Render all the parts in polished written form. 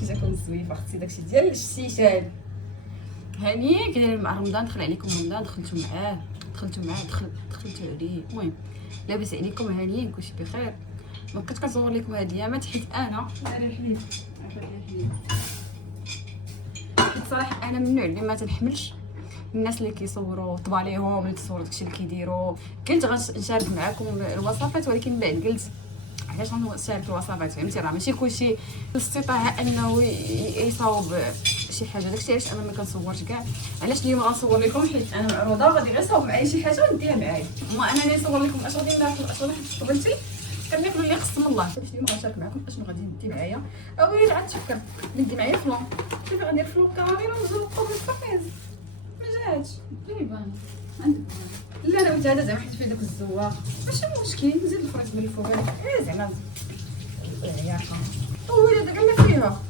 كي جاكم الزويف اختي داكشي ديال الشيشان. هاني كاين مع رمضان، دخل عليكم رمضان، دخلتوا معاه دخلتوا عليه. المهم لاباس عليكم هانيين كلشي بخير. ما بقيت كنصور لكم هاد الايامات حيت انا حيت صراحه انا من النوع اللي ما تنحملش الناس اللي كيصوروا طباليهم اللي تصوروا داكشي اللي كيديروا. قلت غنشارك معكم الوصفات، ولكن من بعد قلت علاش غنشارك الوصفات، فهمتي؟ راه ماشي كلشي الاستطاعه انه يصاوب شي حاجه. داكشي علاش انا ما كنصورش كاع. علاش اليوم غنصور لكم؟ حيت انا معروضه غادي غير صاوب معايا شي حاجه ونديها معايا. ما انا اللي نصور لكم اش غادي ناكل، اش غادي نحط في طبلتي، كناكلوا اللي قسم الله. باش اليوم غنشارك معكم اشنو غادي ندي معايا. اويلي عاد تفكر ندي معايا فلون. كيف غندير فلون كاميرا ونزل الطوب الصافيز ما جاتش بيبان عندك. لا انا قلت هذا زعما حيت فيه داك الزواق ماشي مشكل، نزيد الفريز من الفوق زعما ياكا. اويلي هذا كاع ما فيها.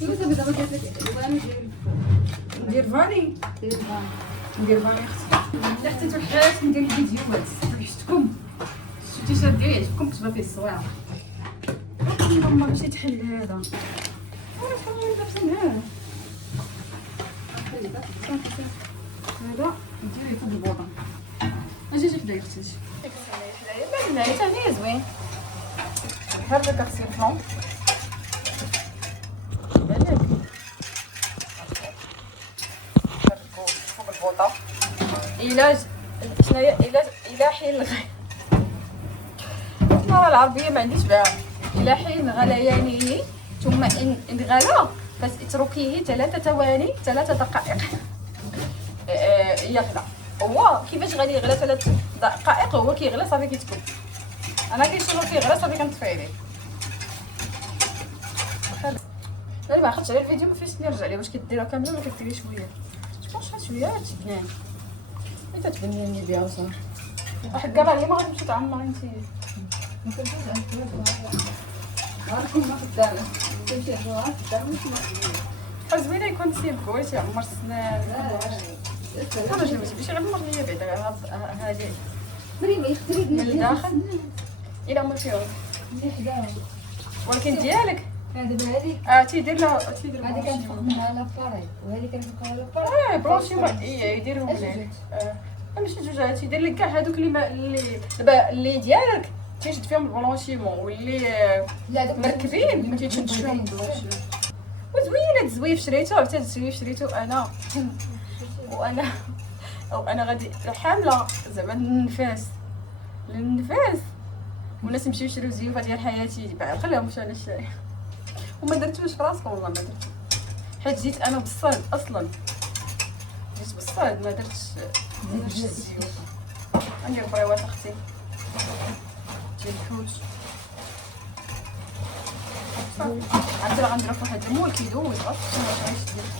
دابا دابا قالت لك الوان ندير فاني ندير فاني اختي. حتى توحشت ندير الفيديوهات، توحشتكم التيشيرت ديالي عجبكم كتبه فيه الصويعه. ماما ماشي تحل هذا وانا صافي لابسه معاه هذا نديريه فوق البوطه. اجي حدايا اختي، حدايا لا حتى هي زوين. هذا كاختي الفلون بالك فوق البوطه. علاج شناهي الى حين الغي المرة العربيه ما عنديش بها. الى حين غليانه ثم ان غلا فاتركيه 3 ثواني 3 دقائق يغلى. هو كيفاش غادي يغلى 3 دقائق؟ هو كيغلى صافي كيتكب. انا كيشوفو كيغلى صافي كنطفي عليه. لا ما اخذتش على الفيديو، ما فيش نرجع ليه. واش كديرها كامله ولا كديري شويه؟ تبقى شويه تبان حتى تبنيني بها وصافي. حكا راه ما غادي تمشي تعمر انت. ما كنتش غنكون ما خدامه تمشي هو خدامه زوينه يكون سيمبل يعمر السنان. انا باش باش يعمر ليا بعدا هذه مريم يختري من الداخل الى ما فيه اللي حداه. ولكن ديالك هذا هذه تيدير لها هذه كنفقها لاباري وهذه كنفقها لاباري بلونشيمون. يديرهم هناك ماشي جوج. تيدير لك كاع هذوك اللي دابا اللي ديالك تيشد فيهم البلونشيمون واللي مركبين ما تيشدش فيهم البلونشيمون. وزوينه الزويف شريته حتى الزويف شريته انا وانا غادي حامله زعما النفاس والناس يمشيو يشريو زيوفه ديال حياتي خليهم مشى انا شاري وما درتوش في راسكم. والله ما درت حيت جيت انا بالصاد اصلا جيت بالصاد ما درتش الزيوفه. ندير بريوات اختي ديال الحوت عاد راه غنديرو فواحد المول كيدوز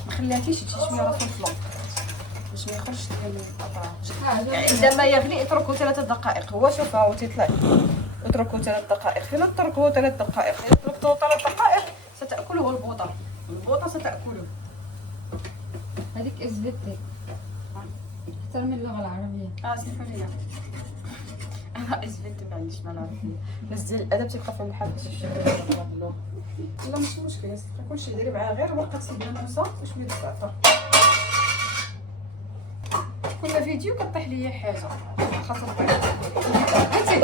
ما خليهاكيش تجي شويه راسو الفلون باش ما يخرجش من الاطراف. عندما يغلي اتركه 3 دقائق. هو شوف هاو تيطلع اتركه 3 دقائق. فين اتركه 3 دقائق؟ اذا تركته 3 دقائق ستاكله البوطه ستاكله. هذيك ازبتي اكثر من اللغه العربيه. سمحوا لي انا ازبتي ما عنديش مع العربيه. الناس ديال الادب تيبقى فيهم الحال اللغه. لا ماشي مشكل كلشي ديري معاه غير ورقه البنوسه وشويه الزعتر. كل فيديو كطيح ليا حاجه خاصه عرفتي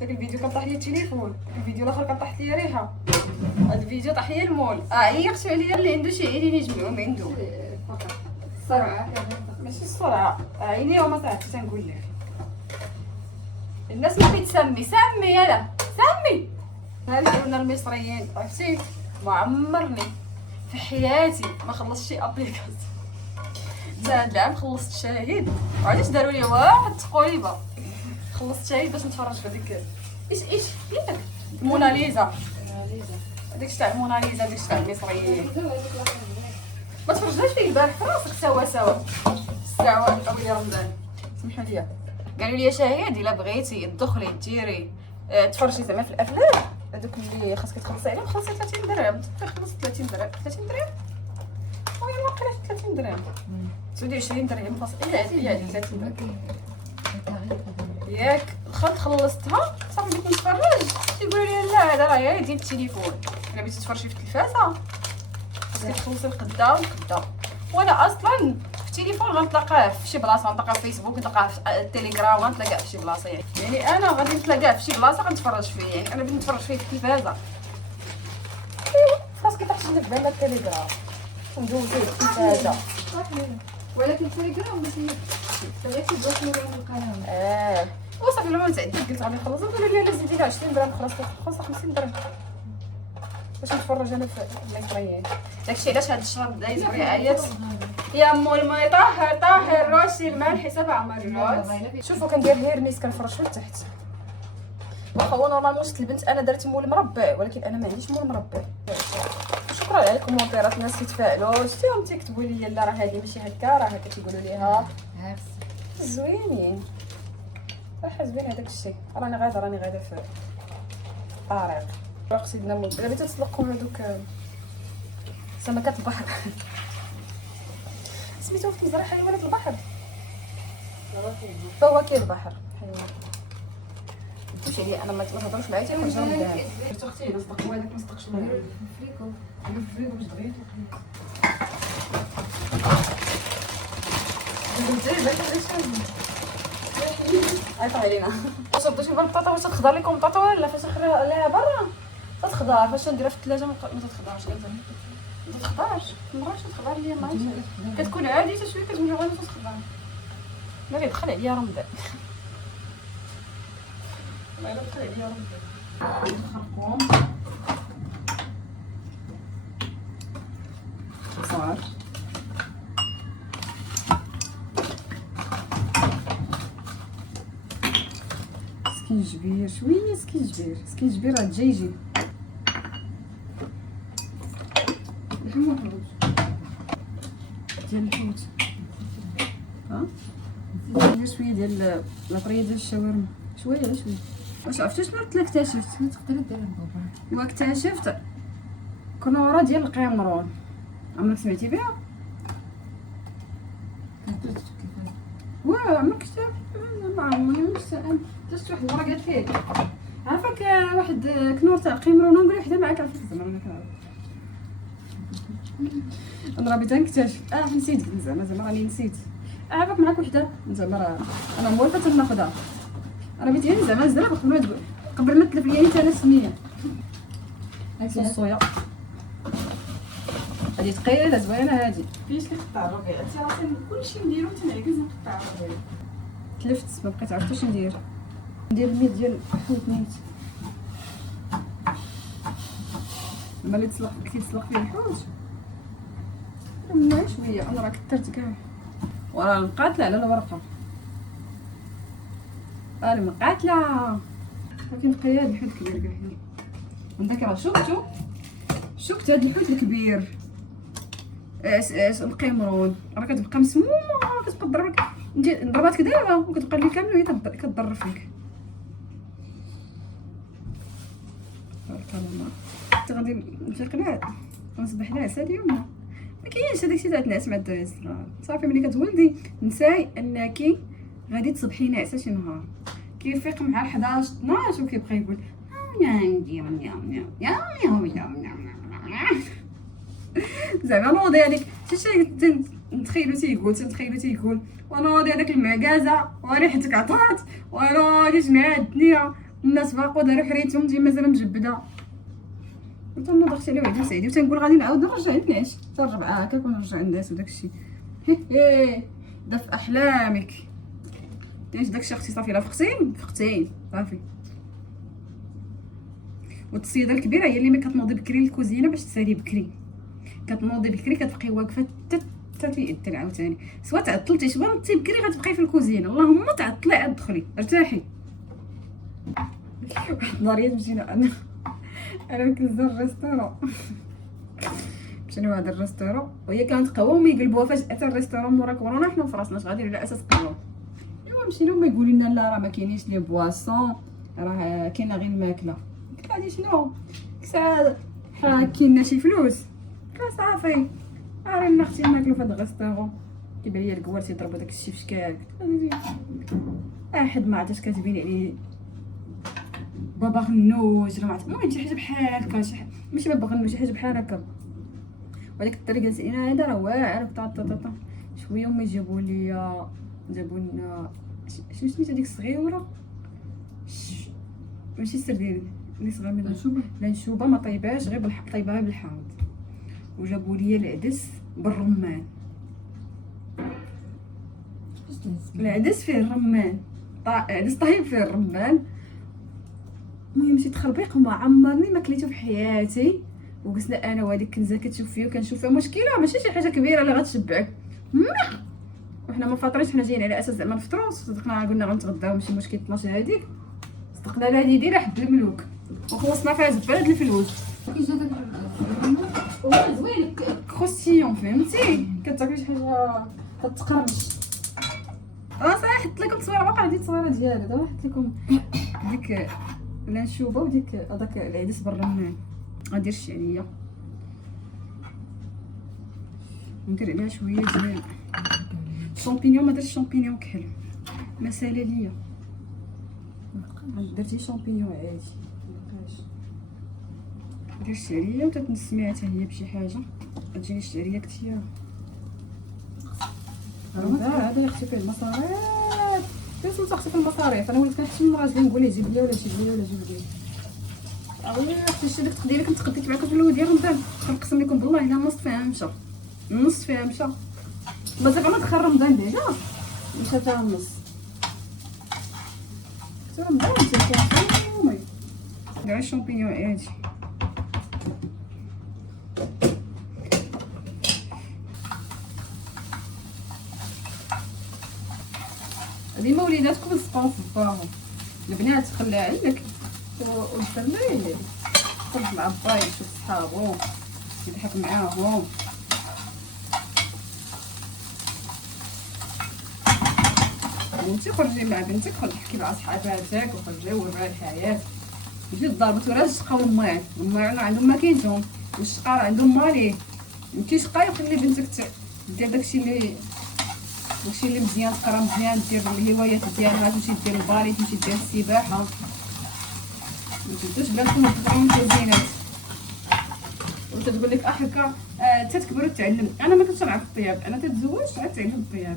داك الفيديو كطيح ليا التليفون، الفيديو الاخر كطيح ليا ريحه، هذا الفيديو طاح ليا المول. عيقت عليا اللي عنده شي عينين يجمعهم عنده السرعه ماشي السرعه عيني وما طاحتش. تنقول لك الناس ما كيتسمي سمي يلا سمي. هذوك المصريين عرفتي ما عمرني في حياتي ما خلصت شي ابليكاسيون. هاد العام خلصت شاهد وعلاش داروا لي واحد تقريبا خلصت شاهد باش نتفرج في هذيك ايش ياك موناليزا هذيك تاع الموناليزا هذيك تاع المصريين. ما تفرجناش فيه البارح في راسك سوا الساعه الاولى رمضان. سمحوا لي قالوا لي شاهد الا بغيتي تدخلي ديري تفرجي زعما في الافلام هذوك اللي خاصك تخلصي عليهم خلصي 30 درهم. خلصت 30 درهم ويلا قلت 30 درهم 29 درهم فاصل يا 30 درهم ياك. دخلت خلصتها صافي بغيت نتفرج تيقولوا لي لا هذا راه ديال التليفون. الا بغيتي تفرجي في التلفازه خاصك تخلصي القدا والقدا. وانا اصلا في التليفون غنتلاقاه في شي بلاصه، غنتلاقاه في فيسبوك، نتلاقاه في التليجرام، غنتلاقاه في شي بلاصه يعني انا غادي نتلاقاه في شي بلاصه غنتفرج فيه. يعني انا بغيت نتفرج فيه في التلفازه ايوا خاصك تحشي لك بان التليجرام ندوزو في التلفازه. ولكن التليجرام ماشي تبغيتي تبغي نوري القناه. وصافي لما تعديت قلت غادي نخلص، قالوا لي لا زيدي لي 20 درهم خلاص 50 درهم باش نتفرج انا في الميكرويين. داكشي علاش هاد الشهر دايز برعاية يا مو الماء طاهر رشي الملح 7 مرات. شوفوا كندير هيرنيس كنفرشو لتحت. واخا هو نورمالمون شفت البنت انا درت مول مربع، ولكن انا ما عنديش مول مربع. شكرا على الكومونتيرات الناس كيتفاعلوا شتيهم تيكتبوا لي لا راه هذه ماشي هكا، راه هكا تيقولوا ليها زوينين صراحه زوين هذاك الشيء. راني غاده في الطريق باقي سيدنا مول. الا بغيتو تطلقوا هذوك سمكات البحر سميتو في المزرعه حيوانات البحر، فواكه البحر حيوان. واش عليا انا ما تهضروش معايا تيخرج من الدار. درت اختي نصدق هو هذاك نصدقش معايا فريكو فريكو باش دغيا عيط علينا. واش بديتي نبان البطاطا واش تخضر لكم البطاطا ولا فاش نخليها ليها برا تتخضر، فاش نديرها في الثلاجه ما تتخضرش. ما تتخضرش مرات تخضر ليا ما كتكون عادي حتى شويه كتولي غير تتخضر. لا يدخل عليا رمضان ما يدخل عليا رمضان نخرقهم صار سكينجبير شويه سكينجبير راه يجي ديال الحوت. ها شويه ديال لاطريه ديال الشاورما شويه. واش عرفتي شنو اكتشفت؟ تقدري ديري البوبا. واكتشفت كنوره ديال القمرون. عمرك سمعتي بها؟ عمرك شفتها؟ ما عمري شفت واحد المره قالت لي عافاك واحد كنور تاع قمرون نقول وحده معاك عرفتي زعما انا كنعرف انا راه بغيت نكتشف. نسيت زعما راني نسيت. عافاك معاك وحده زعما راه انا موالفه ناخذها. انا بغيت يعني زعما زعما قبل ما تلف لي انا سنيه هاك الصويا هادي ثقيله زوينه هادي. فاش كنقطع الربيع انت راسي كلشي نديرو تنعكس نقطع الربيع. تلفت ما بقيت عرفت اش ندير الميت ديال الحوت نيت ملي تسلق فيه الحوت شويه. انا راه كثرت كاع وراه مقاتله على الورقه انا مقاتله ولكن بقى هاد الحوت كبير كاع حنا عندك راه شفت هاد الحوت الكبير القمرون راه كتبقى مسمومه كتبقى تضربك ضرباتك دابا وكتبقى لي كامله وهي كتضر فيك. بارك الله حتى غادي نفيق لها ونصبح لها عسى اليوم. ما كاينش هداك الشيء تاع الناس مع الدراري الصغار. صافي ملي كتولدي نساي انك غادي تصبحي ناعسه شي نهار كيفيق مع 11 12 وكيبقى يقول زعما نوضي هذيك نتخيلو تيقول ونوضي هذاك المعكازه وريحتك عطات ونوضي جمع الدنيا الناس باقو داروا حريتهم انت مازال مجبده. وتنوض اختي على وعدي سعيدي وتنقول غادي نعاود نرجع نعيش ترجع هكاك ونرجع نداس وداك الشيء دا في احلامك تعيش داكشي. اختي صافي لا فقتين صافي. والتصيده الكبيره هي اللي ما كتنوضي بكري للكوزينه باش تسالي بكري. كتنوضي بكري كتبقاي واقفه حتى تيأذن عاوتاني سواء تعطلتي شبان نوضتي بكري غتبقاي في الكوزينه اللهم تعطلي عاد دخلي ارتاحي. واحد النهار مشينا انا وكنزور الريستورون مشينا لهاد الريستورون وهي كانت قهوه وما يقلبوها فجاه الريستورون مورا كورونا حنا فراسناش غاديين على اساس قهوه. ايوا مشينا وما يقول لنا لا راه ما كاينينش لي بواسون راه كاينه غير الماكله. قلت لها شنو كسا كاينه شي فلوس صافي عارفين اختي ناكلو في هاد الريستورون كيبان ليا الكوار تيضربوا داك الشيء في شكال. احد ما عرفتش كتبين عليه بابا غنوج راه المهم شي حاجه بحال هكا، ماشي بابا غنوج، شي حاجه بحال هكا. وهذيك الدري قالت لي هذا راه واعر طا شويه. هما جابوا لنا شنو سميتها ديك الصغيره، ماشي سردين اللي صغيره من لانشوبه، ما طيباش غير طيبها بالحامض. وجابوا لي العدس بالرمان. العدس فيه الرمان، عدس طايب فيه الرمان. المهم شي تخربيق ما عمرني ما كليته في حياتي. وقلنا انا وهذيك كنزه كتشوف فيه وكنشوف فيها مشكله ماشي شي حاجه كبيره اللي غتشبعك. وحنا ما فاطرينش، حنا جايين على اساس زعما نفطروا. صدقنا قلنا غنتغداو ماشي مشكل 12 هذيك. صدقنا هذه دايره حد الملوك وخلصنا فيها زباله الفلوس. كي جا داك هو زوين كروستيون فهمتي، كتاكل شي حاجه كتقرمش. صراحه حط لكم تصويره واقع ديال التصويره ديالي. دابا حط لكم ديك لانشوبه وديك هذاك العدس بالرمان. غندير الشعريه ندير عليها شويه ديال الشامبينيون. ما درتش شامبينيون كحل، ما سالا ليا. درتي شامبينيون عادي مابقاش. ندير الشعريه وتتنسميها حتى هي بشي حاجه تجيني الشعريه كثيره. هذا اللي اختي فيه المصاريف. فين سميتو اختي في المصاريف؟ انا وليت كنحشم من راجلي نقول ليه جيب لي ولا جيب لي ولا جيب لي. اختي شتي ديك التقديره كنت تقديت معاكم في الاول ديال رمضان. كنقسم لكم بالله الا النص فيها مشى، النص فيها مشى. مازال ما دخل رمضان ديجا مشى فيها النص. حتى رمضان مشى فيها يومين. ندير الشامبينيون عادي. ديما وليداتكم السباس باهم. البنات خليها عندك والدراري خرج مع باي يشوف صحابو يضحك معاهم. وانتي خرجي مع بنتك، خرجي حكي مع صحاباتك وخرجي وربعي الحياه. ماشي ضربت ولا الشقا والماعن عندهم ما كاينتهم، والشقا عندهم ماليه. انتي شقاي وخلي بنتك دير داكشي اللي مزيان، تقرا مزيان، دير الهوايات ديالها، تمشي دير البالي، تمشي دير السباحه. ما تبداوش بلاتكم تبقاو متوازنات وتتقول لك هكا تتكبر وتتعلم. انا ما كنتش نعرف الطياب، انا تتزوجت عاد تعلم الطياب.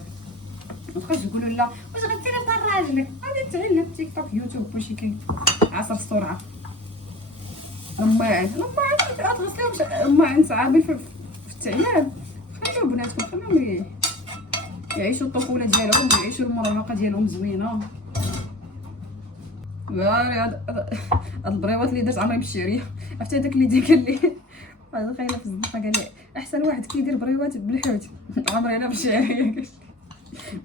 ما تبقاش تقولوا لا واش غديري في راجلك، غادي تعلم تيك توك يوتيوب كلشي كاين. عصر السرعه. الماعن غتغسليهم الماعن صعابين في التعيان. خليو بناتكم خليهم يعيشوا الطفوله ديالهم ويعيشوا المراهقه ديالهم زوينه. هاد البريوات اللي درت عمري بالشعريه. عرفتي هذاك اللي قال لي هذا خايله في الزنقه، قال لي احسن واحد كيدير بريوات بالحوت. عمري انا بالشعريه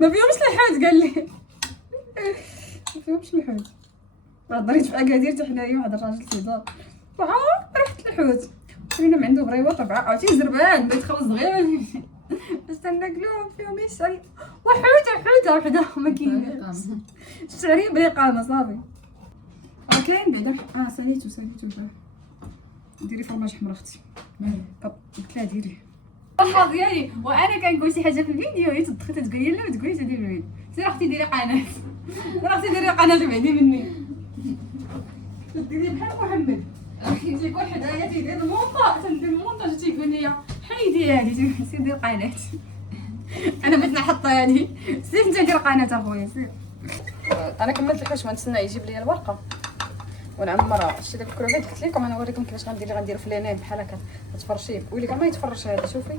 ما فيهمش الحوت، قال لي ما فيهمش الحوت. ضريت في اكادير حتى حنايا واحد الراجل تيدار رحت الحوت فينا عنده بريوات 4 عرفتي زربان ما يتخلص دغيا استنى قلوب فيهم يسعي وحوته وحده ما كاين الشعريه بالاقامه صافي. كاين بعدا ساليتو ديري فرماج حمرا اختي. قلت لها ديري الحظ ديالي وانا كنقول شي حاجه في الفيديو هي تدخل تقولي لا وتقولي تديري الفيديو. سير اختي ديري قناه، سير اختي ديري قناه بعدي مني. ديري بحال محمد تيكون حدايا تيدير المونطاج، تندير المونطاج تيقول لي حيدي هادي سير دير قناه. انا بغيت نحطها هادي، سير انت دير قناه اخويا سير. انا كملت الحوش ونتسنى يجيب لي الورقه ونعمرها. شتي داك الكروفيت قلت لكم انا نوريكم كيفاش غندير في لينين بحال هكا تفرشيه. ويلي كاع ما يتفرش هذا شوفي.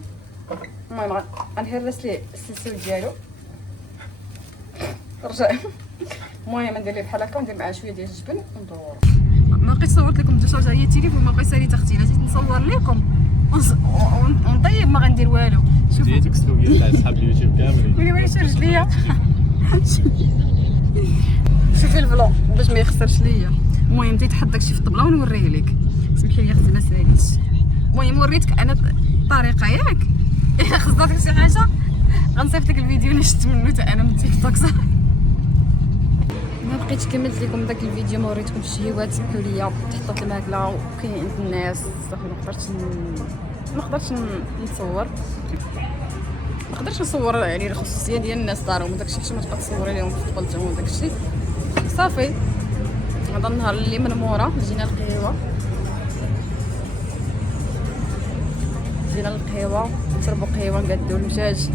المهم غنهرس ليه السلسل ديالو رجع. المهم ندير ليه بحال هكا وندير معاه شويه ديال الجبن وندور. ما بقيتش صورت لكم شارجه التليفون، ما بقيت ساليت اختي جيت نصور لكم ونطيب ما غندير والو. شوفوا ديك السلوكيه تاع صحاب اليوتيوب كاملين. ويلي شي رجليا شوفي الفلون باش ما يخسرش ليا. المهم تيتحط داكشي في الطبله ونوريه لك. سمحي لي اختي ما ساليتش. المهم وريتك انا الطريقه ياك. الا خصاتك شي حاجه غنصيفط لك الفيديو اللي شفت منه حتى انا من تيك توك صافي. ما بقيتش كملت لكم داك الفيديو، ما وريتكم الشهيوات. سمحوا لي تحطت الماكله وكاين عند الناس صافي ما قدرتش نصور. ما قدرتش نصور يعني الخصوصيه ديال الناس دارهم وداكشي، حيت ما تبقى تصوري لهم في طبلتهم وداكشي صافي. هذا النهار اللي من مورا جينا القهوه، نشربوا قهوه نقادو المجاج.